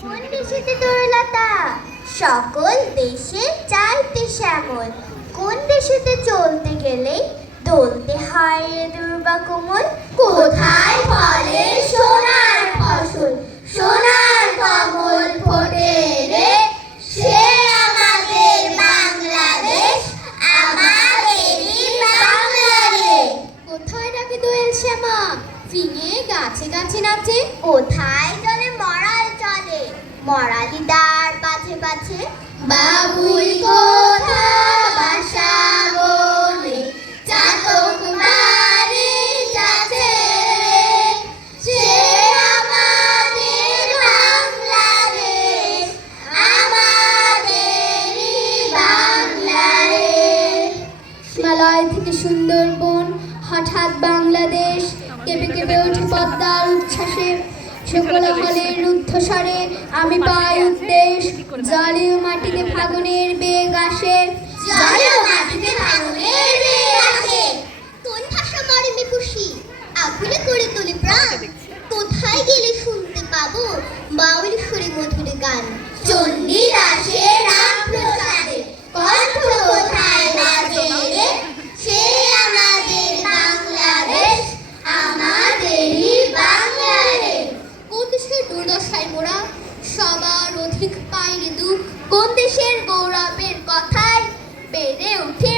কোন দেশেতে তরুলতা সকল দেশে চাইতে শ্যামল, কোন দেশেতে চলতে গেলে দলতে হয় রে দুর্বা কোমল। কোথায় ফলে সোনার ফসল, সোনার কমল ফোটে রে, সে আমাদের বাংলাদেশ, আমাদেরই বাংলাদেশ। কোথায় ডাকে দোয়েল শ্যামা ফিঙে গাছে গাছে নাচে, কোথায় চলে মরাল চলে মরালিদার পাছে পাছে। বাবুই কোথা বাসা বনে চাতক নারী যাচ্ছে রে, সে আমাদের বাংলাদেশ, আমাদেরই বাংলাদেশ। হিমালয় থেকে সুন্দরবন হঠাৎ বাংলাদেশ, কেঁপে কেঁপে ওঠে পদ্মার উচ্ছ্বাসে, সকলাহলের রুদ্ধস্বরে আমি পাই উদ্দেশ, জলীয় মাটিতে ফাগুনের বেগ আসে, জলীয় মাটিতে ফাগুনের বেগ আসে। কোন ভাষা মরমে খুশি আকুলে করে তোলে প্রাণ, কোথায় গেলে শুনতে পাবো বাউল সুরে মধুর গান। চণ্ডী দাসের রাম প্রসাদে কণ্ঠ কোথায় বাজে রে, সে আমাদের বাংলাদেশ, আমাদেরই বাংলাদেশ। কোন দেশের দুর্দশায় মোরা সবার অধিক পাই রে দুঃখ, কোন দেশের গৌরবের কথায় বেড়ে ওঠে